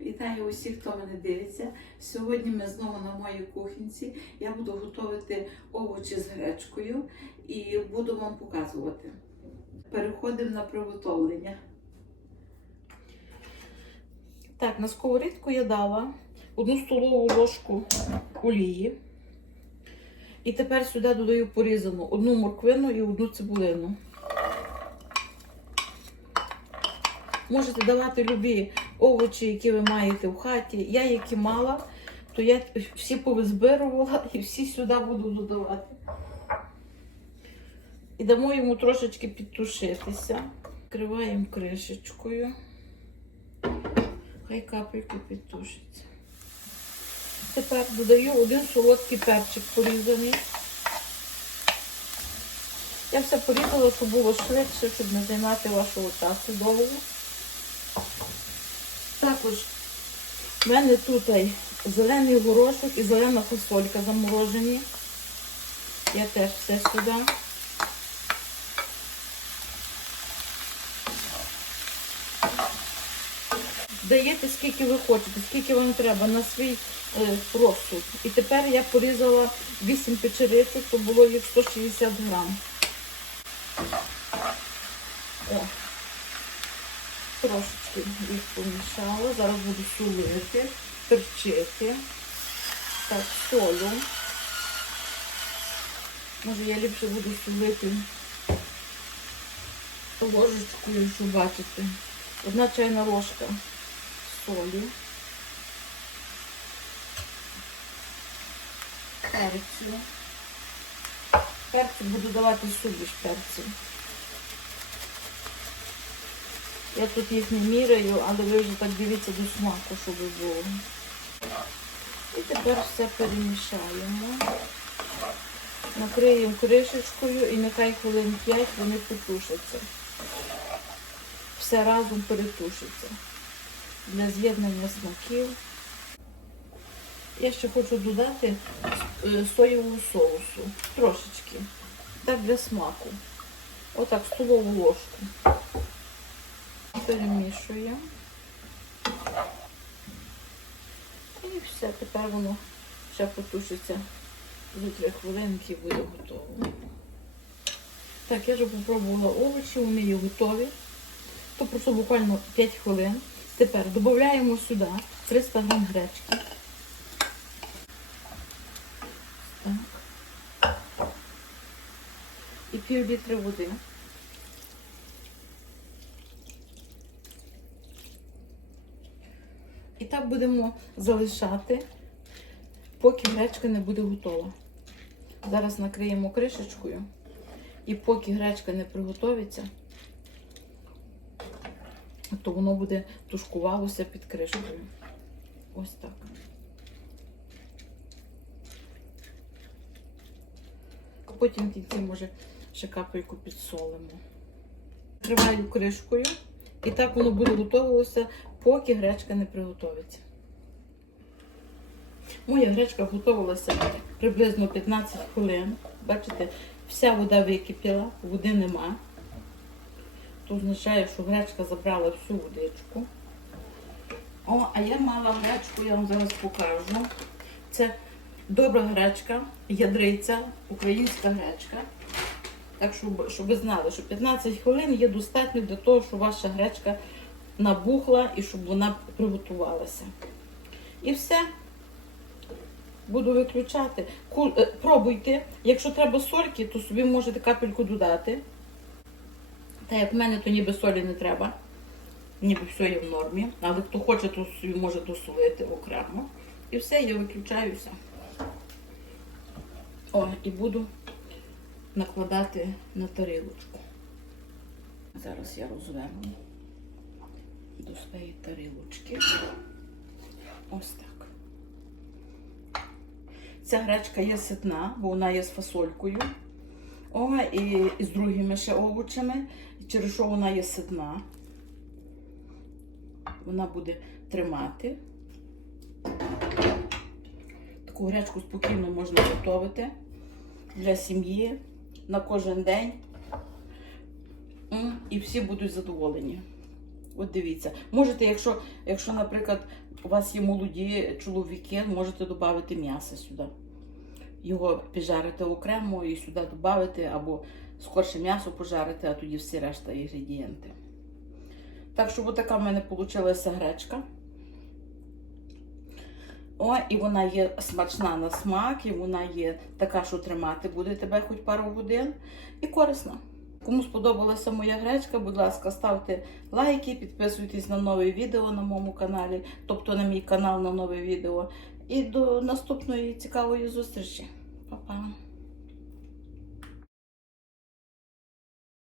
Вітаю усіх, хто мене дивиться. Сьогодні ми знову на моїй кухонці. Я буду готувати овочі з гречкою і буду вам показувати. Переходимо на приготовлення. Так, на сковорідку я дала одну столову ложку олії. І тепер сюди додаю порізану одну морквину і одну цибулину. Можете давати любі овочі, які ви маєте в хаті. Я які мала, то я всі повизбирувала і всі сюди буду додавати. І дамо йому трошечки підтушитися. Вкриваємо кришечкою. Хай капельки підтушиться. Тепер додаю один солодкий перчик порізаний. Я все порізала, щоб було швидше, щоб не займати вашого часу довго. Також в мене тут зелений горошок і зелена фасолька заморожені. Я теж все сюди. Даєте скільки ви хочете, скільки вам треба на свій е, розсуд. І тепер я порізала 8 печеричок, то було їх 160 грам. О, трошечки їх помішала. Зараз буду солити, перчити. Так, солю. Може я ліпше буду солити ложечкою, щоб бачити. Одна чайна ложка солі. Перцю. Перцю буду давати суміш перцю. Я тут їх не міряю, але ви вже так дивіться до смаку, щоб було. І тепер все перемішаємо. Накриємо кришечкою і нехай хвилин 5 вони потушаться. Все разом перетушиться. Для з'єднання смаків. Я ще хочу додати соєвого соусу. Трошечки. Так для смаку. Отак, столову ложку. Перемішуємо. І все, тепер воно ще потушиться до 3 хвилинки і буде готово. Так, я вже попробувала овочі, вони є готові. То пройшло буквально 5 хвилин. Тепер додаємо сюди 300 грам гречки. Так. І пів літри води. І так будемо залишати, поки гречка не буде готова. Зараз накриємо кришечкою. І поки гречка не приготовиться, то воно буде тушкувалося під кришкою. Ось так. Потім в кінці, може, ще капельку підсолимо. Тримаю кришкою. І так воно буде готувалося, поки гречка не приготовиться. Моя гречка готувалася приблизно 15 хвилин. Бачите, вся вода википіла, води нема. Це означає, що гречка забрала всю водичку. О, а я мала гречку, я вам зараз покажу. Це добра гречка, ядриця, українська гречка. Так, щоб, щоб ви знали, що 15 хвилин є достатньо для того, щоб ваша гречка набухла і щоб вона приготувалася. І все. Буду виключати. Е, Пробуйте. Якщо треба сольки, то собі можете капельку додати. Та як в мене, то ніби солі не треба. Ніби все є в нормі. Але хто хоче, то собі може досолити окремо. І все, я виключаюся. О, і буду накладати на тарілочку. Зараз я розверну до своєї тарілочки. Ось так. Ця гречка є ситна, бо вона є з фасолькою. О, і, і з другими ще овочами. Через що вона є ситна. Вона буде тримати. Таку гречку спокійно можна готувати для сім'ї на кожен день. І всі будуть задоволені. От дивіться. Можете, якщо, якщо, наприклад, у вас є молоді чоловіки, можете додати м'ясо сюди. Його піджарити окремо і сюди додати, або скорше м'ясо пожарити, а тоді всі решта інгредієнти. Так що така в мене вийшла гречка. О, і вона є смачна на смак, і вона є така, що тримати буде тебе хоч пару годин, і корисна. Кому сподобалася моя гречка, будь ласка, ставте лайки, підписуйтесь на нове відео на моєму каналі, тобто на мій канал на нове відео. І до наступної цікавої зустрічі. Па-па!